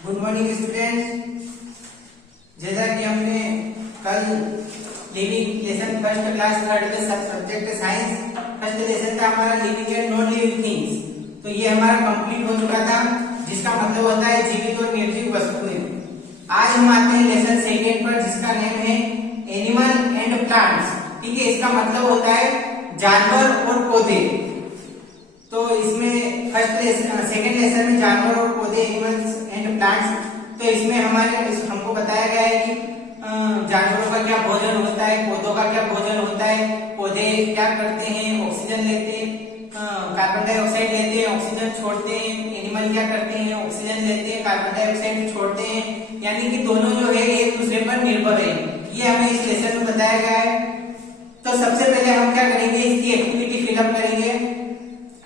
Good morning students. जैसा कि हमने कल living lesson first class third के सब्जेक्ट साइंस फर्स्ट लेसन था हमारा living and non living things, तो ये हमारा कंप्लीट हो चुका था, जिसका मतलब होता है जीवित और निर्जीव वस्तुएं। आज हम आते हैं लेसन सेकेंड पर, जिसका नेम है एनिमल एंड प्लांट्स। ठीक है, इसका मतलब होता है जानवर और पौधे। तो इसमें सेकेंड लेसन में जानवर और पौधे एनिमल्स एंड प्लांट्स, तो इसमें हमको बताया गया है कि जानवरों का क्या भोजन होता है, पौधों का क्या भोजन होता है, पौधे क्या करते हैं, ऑक्सीजन लेते हैं, कार्बन डाइऑक्साइड लेते हैं, ऑक्सीजन छोड़ते हैं। एनिमल क्या करते हैं, ऑक्सीजन लेते हैं, कार्बन डाइऑक्साइड छोड़ते हैं, यानी कि दोनों जो है एक दूसरे पर निर्भर है। ये हमें इस लेसन में बताया गया है। तो सबसे पहले हम क्या करेंगे, इसकी एक्टिविटी फिलअप करेंगे।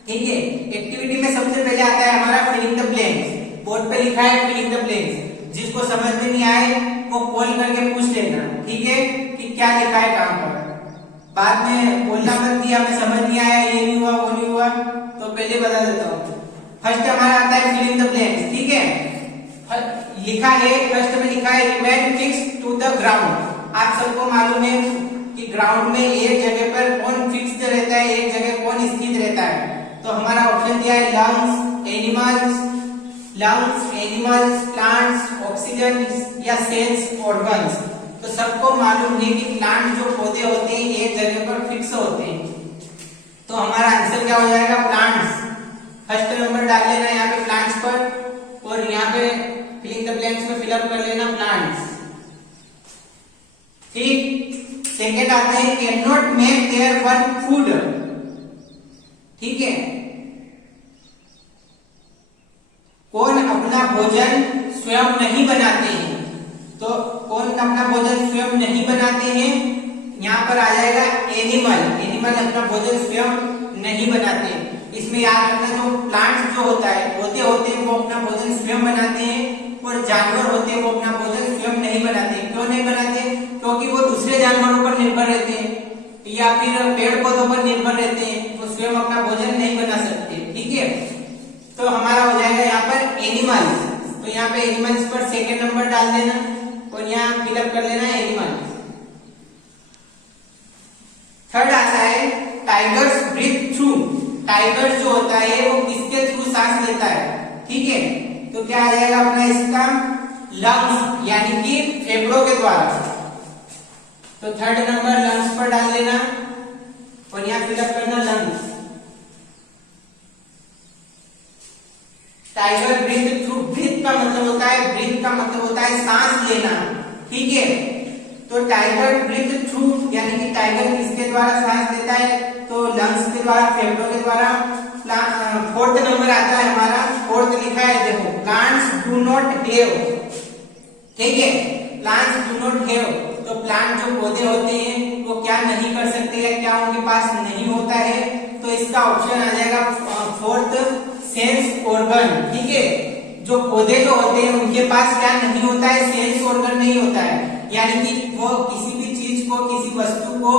ठीक है, एक्टिविटी में सबसे पहले आता है हमारा फिलिंग द ब्लैंक्स। बोर्ड पे लिखा है फिलिंग द ब्लैंक्स। जिसको समझ में नहीं आए वो कॉल करके पूछ लेना, ठीक है, कि क्या लिखा है कहां पर। बाद में बोलना मत कि हमें समझ नहीं आया, ये नहीं हुआ, वो नहीं हुआ। तो पहले बता देता हूँ। फर्स्ट हमारा आता है फिलिंग द ब्लैंक्स। ठीक है, लिखा है फर्स्ट में लिखा है remain fixed to the ground. आप सबको मालूम है कि ग्राउंड में एक जगह पर कौन फिक्स्ड रहता है, एक जगह कौन स्थित रहता है। तो हमारा ऑप्शन दिया है लंग्स, एनिमल्स, प्लांट्स, ऑक्सीजन या सेल्स, ऑर्गन्स। तो सबको मालूम है कि प्लांट जो पौधे होते हैं एक जगह पर फिक्स होते हैं। तो हमारा आंसर क्या हो जाएगा, प्लांट्स। फर्स्ट नंबर डाल लेना यहाँ पे प्लांट्स पर, और यहाँ पे फिलिंग द ब्लैंक्स में फिलअप कर लेना प्लांट्स। ठीक, सेकेंड आते हैं can not make their one food. ठीक है, कौन अपना भोजन स्वयं नहीं बनाते हैं। तो कौन अपना भोजन स्वयं नहीं बनाते हैं, यहाँ पर आ जाएगा एनिमल अपना भोजन स्वयं नहीं बनाते। इसमें याद रखना, जो प्लांट्स जो होता है, पौधे होते हैं वो अपना भोजन स्वयं बनाते हैं, और जानवर होते हैं वो अपना भोजन स्वयं नहीं बनाते। क्यों नहीं बनाते, क्योंकि वो दूसरे जानवरों पर निर्भर रहते हैं या फिर पेड़ पौधों पर निर्भर रहते हैं, वो स्वयं अपना भोजन नहीं बना सकते। ठीक है, तो हमारा हो जाएगा यहाँ पर एनिमल्स। तो यहाँ पे एनिमल्स पर सेकेंड नंबर डाल देना और यहाँ फिलअप कर लेना एनिमल्स। थर्ड आता है टाइगर्स ब्रीथ थ्रू। टाइगर जो होता है वो किसके थ्रू सांस लेता है। ठीक है, तो क्या आ जाएगा अपना इसका लंग्स, यानी कि फेफड़ों के द्वारा। तो थर्ड नंबर लंग्स पर डाल लेना और यहाँ फिलअप करना lungs. Tiger breathe through, breathe का मतलब होता है सांस लेना। ठीक है, तो टाइगर ब्रीथ थ्रू, यानी कि टाइगर किसके द्वारा सांस लेता है, तो लंग्स के द्वारा, फेफड़ों के द्वारा। फोर्थ नंबर आता है हमारा, फोर्थ लिखा है देखो, प्लांट्स डू नॉट हैव। ठीक है, प्लांट्स डू नॉट हैव, तो प्लांट जो पौधे होते हैं वो क्या नहीं कर सकते या क्या उनके पास नहीं होता है। तो इसका ऑप्शन आ जाएगा फोर्थ, सेंस ऑर्गन। ठीक है, जो पौधे जो होते हैं उनके पास क्या नहीं होता है, सेंस ऑर्गन नहीं होता है, यानी कि वो किसी भी चीज को, किसी वस्तु को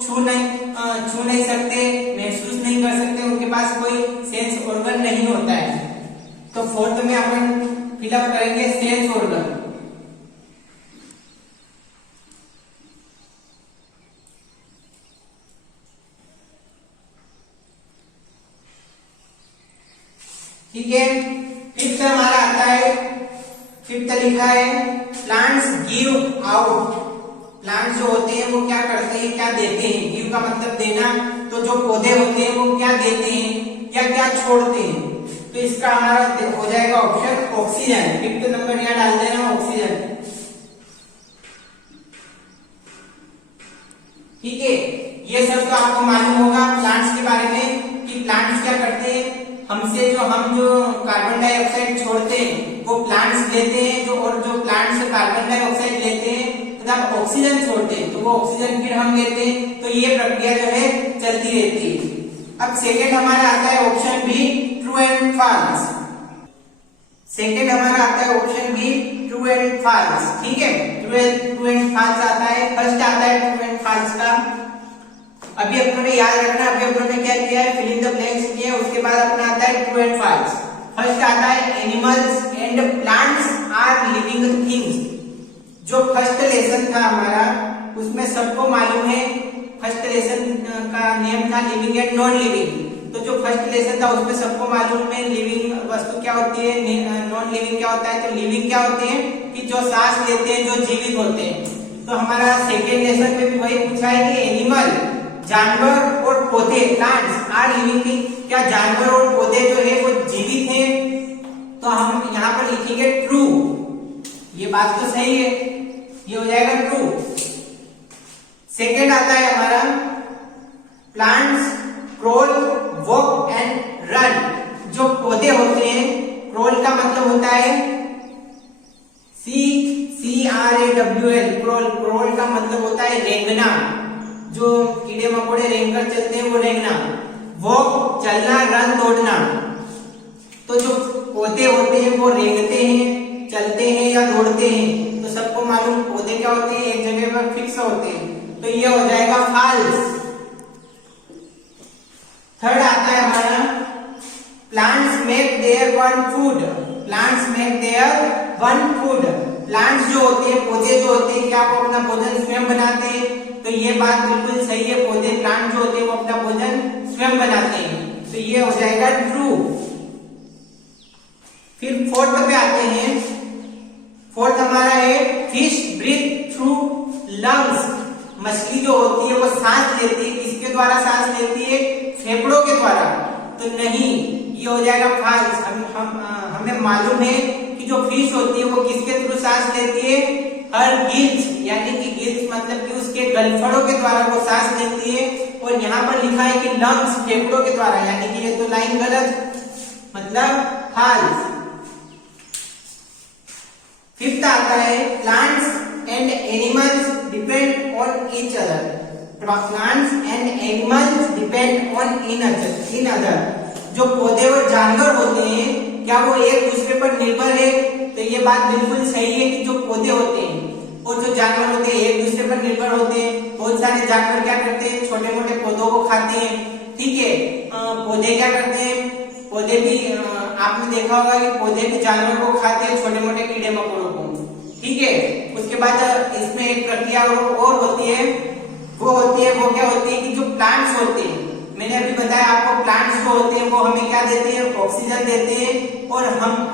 छू नहीं सकते, महसूस नहीं कर सकते, उनके पास कोई सेंस ऑर्गन नहीं होता है। तो फोर्थ में अपन फिलअप करेंगे सेंस ऑर्गन। ठीक है, फिफ्थ हमारा आता है, फिफ्थ लिखा है प्लांट्स गिव आउट। प्लांट्स जो होते हैं वो क्या करते हैं, क्या देते हैं। गिव का मतलब देना, तो जो पौधे होते हैं वो क्या देते हैं या क्या छोड़ते हैं। तो इसका हमारा हो जाएगा ऑप्शन ऑक्सीजन। फिफ्थ नंबर यहाँ डाल देना ऑक्सीजन। ठीक है, ये सब तो आपको मालूम होगा प्लांट्स के बारे में कि प्लांट्स क्या करते हैं। हम जो कार्बन डाइऑक्साइड छोड़ते हैं वो प्लांट्स लेते हैं, और जो प्लांट्स कार्बन डाइऑक्साइड लेते हैं तथा ऑक्सीजन छोड़ते हैं, तो वो ऑक्सीजन फिर हम लेते हैं। तो ये प्रक्रिया जो है चलती रहती है। अब सेकेंड हमारा आता है option B, true and false. Second हमारा आता है option B, true and false. ठीक है, ट्रू एंड फॉल्स आता है। फर्स्ट आता है ट्रू एंड फॉल्स का। अभी अपनों ने याद रखना, अभी अपनों ने क्या किया है, फिलिंग द ब्लैंक्स किया है। उसके बाद अपना आता है ट्रू एंड फॉल्स। फर्स्ट आता है एनिमल्स एंड प्लांट्स था हमारा, उसमें सबको मालूम है फर्स्ट लेसन का नेम था लिविंग एंड नॉन लिविंग। तो जो फर्स्ट लेसन था उसमें सबको मालूम है लिविंग वस्तु क्या होती है, नॉन लिविंग क्या होता है। तो लिविंग क्या होते हैं कि जो सांस लेते हैं, जो जीवित होते हैं। तो हमारा सेकेंड लेसन में भी वही पूछा है कि एनिमल, जानवर और पौधे, प्लांट्स आर लिविंग, क्या जानवर और पौधे जो है वो जीवित हैं। तो हम यहाँ पर लिखेंगे ट्रू, ये बात तो सही है, ये हो जाएगा ट्रू। सेकेंड आता है हमारा plants crawl walk and run. जो पौधे होते हैं, क्रोल का मतलब होता है CRAWL, क्रोल। क्रोल का मतलब होता है रेंगना, जो कीड़े मकोड़े रेंगकर चलते हैं वो रेंगना। वॉक चलना, रन दौड़ना। तो जो पौधे होते हैं वो रेंगते हैं, चलते हैं या दौड़ते हैं। तो सबको मालूम पौधे क्या होते हैं, एक जगह पर फिक्स होते हैं। तो ये हो जाएगा फॉल्स। थर्ड आता है हमारा plants make their one food. Plants make their one food. Plants जो होते हैं, पौधे जो होते हैं, क्या वो अपना भोजन स्वयं बनाते हैं। तो ये बात बिल्कुल सही है, पौधे प्लांट जो होते हैं वो अपना भोजन स्वयं बनाते हैं। तो ये हो जाएगा ट्रू। फिर फोर्थ पे आते हैं। फोर्थ हमारा है फिश ब्रीथ थ्रू लंग्स। मछली जो होती है वो सांस लेती है, किसके द्वारा सांस लेती है, फेफड़ों के द्वारा। तो नहीं, ये हो जाएगा फॉल्स। हमें मालूम है कि जो फिश होती है वो किसके थ्रू सांस लेती है, हर गिल्स, यानी कि गिल्स मतलब कि उसके गलफड़ों के द्वारा वो सांस लेती है। और यहाँ पर लिखा है कि लंग्स, फेफड़ों के द्वारा, यानी कि ये तो लाइन गलत, मतलब फॉल्स। फिफ्थ आता है plants and animals depend on each other. Plants and animals depend on in other. जो पौधे और जानवर होते हैं, क्या वो एक दूसरे पर निर्भर है। तो ये बात बिल्कुल सही है कि जो पौधे होते हैं और जो जानवर होते हैं एक दूसरे पर निर्भर होते हैं। बहुत सारे जानवर क्या करते हैं, छोटे मोटे पौधों को खाते हैं, ठीक है। पौधे क्या करते हैं, पौधे भी आपने देखा होगा कि पौधे भी जानवर को खाते हैं, छोटे मोटे कीड़े मकोड़ों को, ठीक है। उसके बाद इसमें एक प्रक्रिया और होती है, वो क्या होती है कि जो प्लांट्स होते हैं, मैंने अभी बताया आपको, प्लांट्स जो होते हैं वो हमें क्या देते हैं, ऑक्सीजन देते हैं। और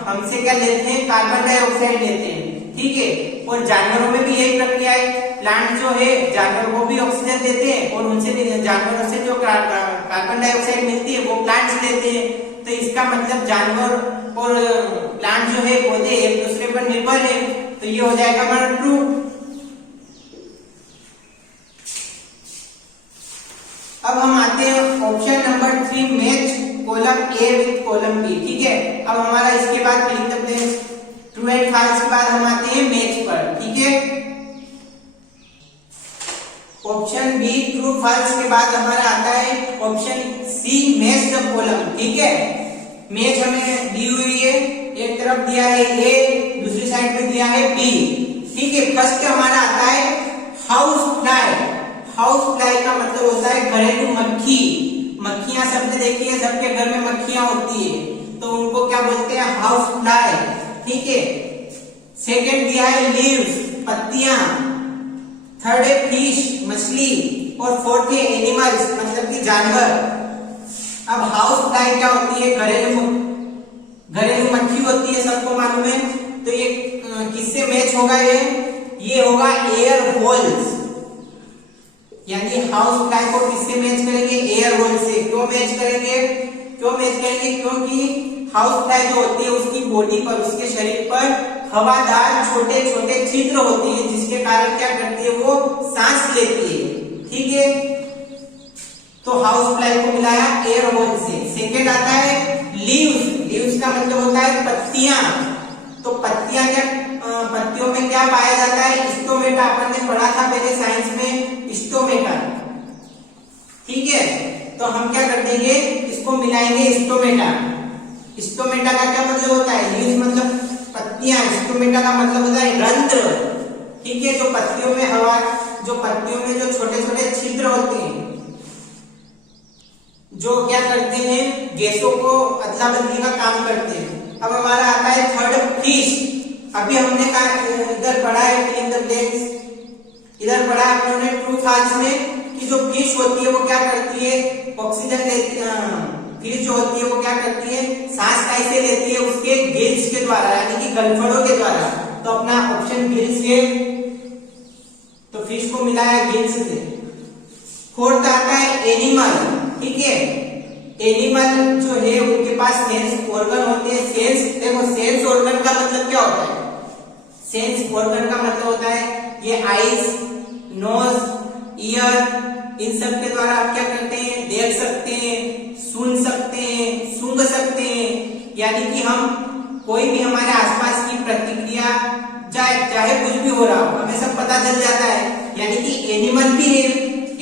हमसे क्या लेते हैं, कार्बन डाइऑक्साइड लेते हैं, ठीक है। और जानवरों में भी यही प्रक्रिया है। प्लांट जो है जानवर को भी ऑक्सीजन देते हैं और उनसे जानवरों से जो कार्बन डाइऑक्साइड मिलती है वो प्लांट्स लेते हैं। तो इसका मतलब जानवर और प्लांट जो है, पौधे एक दूसरे पर निर्भर है। तो ये हो जाएगा हमारा ट्रू। अब हम आते हैं option number 3, match column A with column B, ठीक है। अब हमारा इसके बाद fill in the blanks, true and false के बाद हम आते हैं मैच पर, ठीक है। ऑप्शन बी ट्रू फॉल्स के बाद हमारा आता है option C match the column, ठीक है। मैच हमें दी हुई है, एक तरफ दिया है ए, दूसरी साइड पे दिया है बी, ठीक है। फर्स्ट हमारा आता है हाउस फ्लाई। हाउस फ्लाई का मतलब होता है घरेलू मक्खी। मक्खियां सबने देखी है, सबके घर में मक्खियां होती है, तो उनको क्या बोलते हैं, हाउस फ्लाई, ठीक है। सेकंड दिया है लीव्स, पत्तियां। थर्ड है फिश, मछली। और फोर्थ है एनिमल्स, मतलब कि जानवर। अब हाउस फ्लाई क्या होती है, घरेलू मक्खी होती है, सबको मालूम है। तो ये किससे मैच होगा, ये होगा एयर होल्स, यानी हाउस फ्लाई को किससे मैच करेंगे, एयर होल से। क्यों मैच करेंगे, क्योंकि हाउस फ्लाई जो होती है उसकी बॉडी पर, उसके शरीर पर हवादार छोटे छोटे छिद्र होते हैं, जिसके कारण क्या करती है, वो सांस लेती है, ठीक है। तो हाउस फ्लाई को मिलाया एयर होल से। सेकेंड आता है लीव्स। लीव्स का मतलब होता है पत्तियां। तो पत्तियां क्या, पत्तियों में क्या पाया जाता है, स्टोमेटा। अपन ने पढ़ा था पहले साइंस में, स्टोमेटा, ठीक है। तो हम क्या कर देंगे, इसको मिलाएंगे स्टोमेटा। स्टोमेटा का क्या मतलब होता है, लीव्स मतलब पत्तियां, स्टोमेटा का मतलब होता है रंध्र, ठीक है। जो पत्तियों में हवा, जो पत्तियों में जो छोटे छोटे छिद्र होते हैं, जो क्या करते हैं, गैसों को अदला बदली का काम करते हैं। अब हमारा आता है थर्ड फिश। अभी हमने इधर पढ़ा है फिल इन द ब्लैंक्स, इधर पढ़ा आप लोगों ने ट्रू फॉल्स में कि जो फिश होती है वो क्या करती है, ऑक्सीजन लेती फिश जो होती है वो क्या करती है, सांस कैसे लेती है, उसके गिल्स के द्वारा यानी कि गलफड़ों के द्वारा। तो अपना ऑप्शन गिल्स है, तो फिश को मिला है गिल्स से। फोर्थ आता है एनिमल, ठीक है। एनिमल जो है उनके पास सेंस ऑर्गन होते हैं। सेंस, देखो सेंस ऑर्गन का मतलब क्या होता है, सेंस ऑर्गन का मतलब होता है ये आईज, नोज, ईयर, इन सब के द्वारा आप क्या करते हैं, देख सकते हैं, सुन सकते हैं, सूंघ सकते हैं। यानी कि हम कोई भी हमारे आसपास की प्रतिक्रिया चाहे कुछ भी हो रहा हो हमें सब पता चल जाता है। यानी कि एनिमल भी है,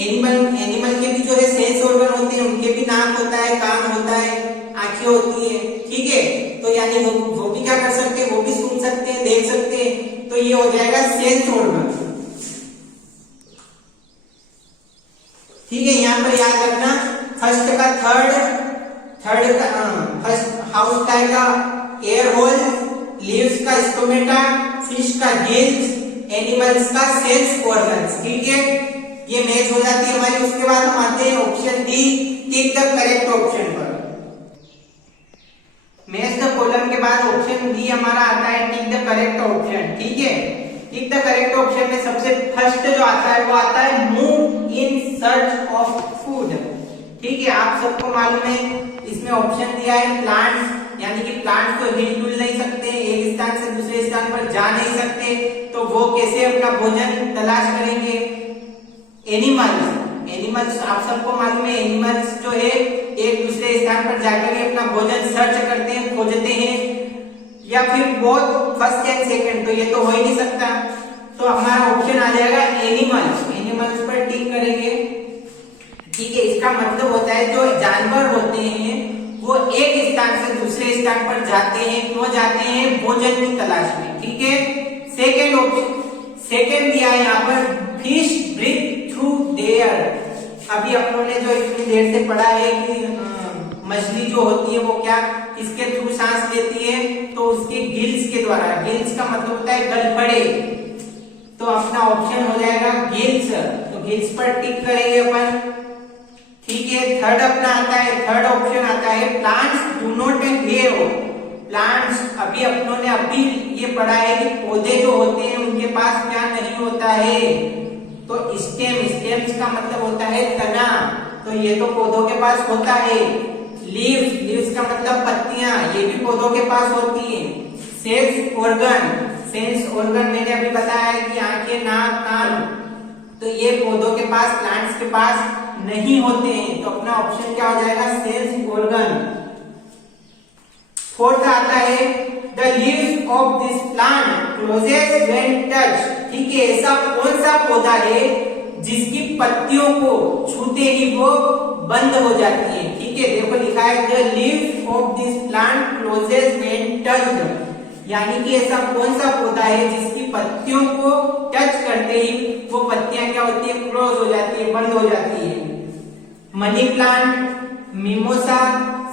एनिमल के भी जो है सेंस ऑर्गन होते हैं, उनके भी नाक होता है, कान होता है, आंखें होती है, ठीक है। तो यानी वो भी क्या कर सकते हैं, वो भी सुन सकते हैं, देख सकते हैं। तो ये हो जाएगा सेंस ऑर्गन, ठीक है। यहाँ पर याद रखना फर्स्ट का थर्ड का फर्स्ट हाउस टाइप का एयर होल, लीव्स का स्टोमेटा, फिश का गिल्स, एनिमल्स का सेंस ऑर्गन्स, ठीक है। ये मैच हो जाती है हमारी। उसके बाद हम आते हैं option D, tick the correct option पर। मैच द कॉलम के बाद ऑप्शन डी हमारा आता है टिक द करेक्ट ऑप्शन, ठीक है। टिक द करेक्ट ऑप्शन में सबसे फर्स्ट जो आता है वो आता है move in search of food, ठीक है। आप सबको मालूम है इसमें ऑप्शन दिया है प्लांट्स, यानी कि प्लांट्स तो हिल डुल नहीं सकते, एक स्थान से दूसरे स्थान पर जा नहीं सकते, तो वो कैसे अपना भोजन तलाश करेंगे। एनिमल्स आप सबको मालूम है एनिमल्स जो है एक दूसरे स्थान पर जाकर के अपना भोजन सर्च करते हैं, खोजते हैं, या फिर बोथ फर्स्ट एंड सेकंड, तो ये तो हो ही नहीं सकता। तो हमारा ऑप्शन आ जाएगा एनिमल्स पर टिक करेंगे, ठीक है। इसका मतलब होता है जो जानवर होते हैं वो एक स्थान से दूसरे स्थान पर जाते हैं, क्यों जाते हैं, भोजन की तलाश में, ठीक है। सेकंड ऑप्शन, सेकंड दिया है यहाँ पर फिश ब्रीथ थ्रू देयर। अभी हम लोगों ने जो इतनी देर से पढ़ा है कि मछली जो होती है वो क्या किसके थ्रू सांस लेती है, तो उसके गिल्स के द्वारा। गिल्स का मतलब होता है गलफड़े, तो अपना ऑप्शन हो जाएगा गिल्स, तो गिल्स पर टिक करेंगे अपन, ठीक है। थर्ड अपना आता है, थर्ड ऑप्शन आता है plants do not have. Plants अभी अपनों ने अभी ये पढ़ा है कि पौधे जो होते हैं उनके पास क्या नहीं होता है, तो स्टेम्स का मतलब होता है तना, तो ये तो पौधों के पास होता है। लीव्स का मतलब पत्तियां, ये भी पौधों के पास होती है। सेंस ऑर्गन मैंने अभी बताया है कि आंखें, नाक, कान, तो ये पौधों के पास, प्लांट्स के पास नहीं होते हैं, तो अपना ऑप्शन क्या हो जाएगा, सेंस ऑर्गन। फोर्थ आता है the leaves of this plant closes when touch, ठीक है। ऐसा कौन सा पौधा है जिसकी पत्तियों को छूते ही वो बंद हो जाती है, ठीक है। देखो लिखा है the leaves of this plant closes when touched, यानी कि ऐसा कौन सा पौधा है जिसकी पत्तियों को टच करते ही वो पत्तियां क्या होती है, क्लोज हो जाती है, बंद हो जाती है। मनी प्लांट, मिमोसा,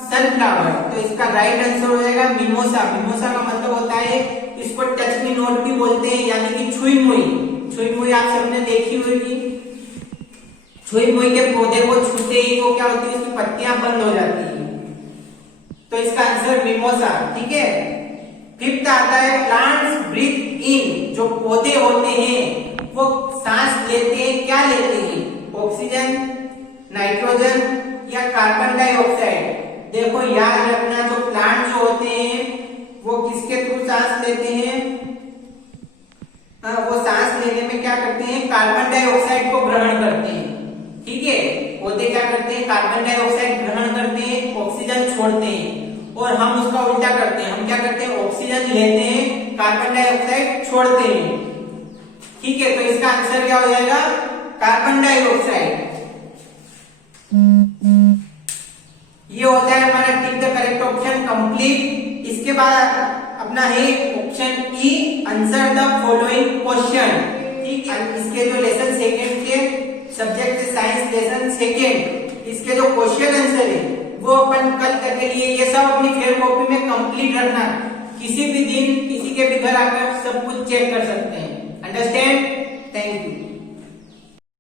सनफ्लावर, तो इसका राइट आंसर हो जाएगा मिमोसा। मिमोसा का मतलब होता है, इसको टच मी नॉट भी बोलते हैं, यानी कि छुई मुई आप सबने देखी होगी। छुई मुई के पौधे को छूते ही वो क्या होती है, उसकी पत्तियां बंद हो जाती है, तो इसका आंसर मिमोसा, ठीक है। फिफ्थ आता है प्लांट्स ब्रीथ इन, जो पौधे होते हैं वो सांस लेते हैं, क्या लेते हैं, ऑक्सीजन, नाइट्रोजन या कार्बन डाइऑक्साइड। देखो याद रखना जो प्लांट जो होते हैं वो किसके थ्रू सांस लेते हैं, वो सांस लेने में क्या करते हैं, कार्बन डाइऑक्साइड को ग्रहण करते हैं, ठीक है। पौधे क्या करते हैं, कार्बन डाइऑक्साइड ग्रहण करते हैं, ऑक्सीजन छोड़ते हैं, और हम उसका उल्टा करते हैं, हम क्या करते हैं, ऑक्सीजन लेते हैं, कार्बन डाइऑक्साइड छोड़ते हैं, ठीक है। तो इसका आंसर क्या हो जाएगा, कार्बन डाइऑक्साइड। ये होता है हमारा tick the correct option complete. इसके बाद अपना है option E, answer the following question, ठीक है। इसके जो लेसन सेकेंड के सब्जेक्ट साइंस लेसन सेकेंड, इसके जो क्वेश्चन आंसर है वो अपन कल करके लिए, ये सब अपनी फेयर कॉपी में कंप्लीट रखना। किसी भी दिन किसी के भी घर आकर सब कुछ चेक कर सकते हैं।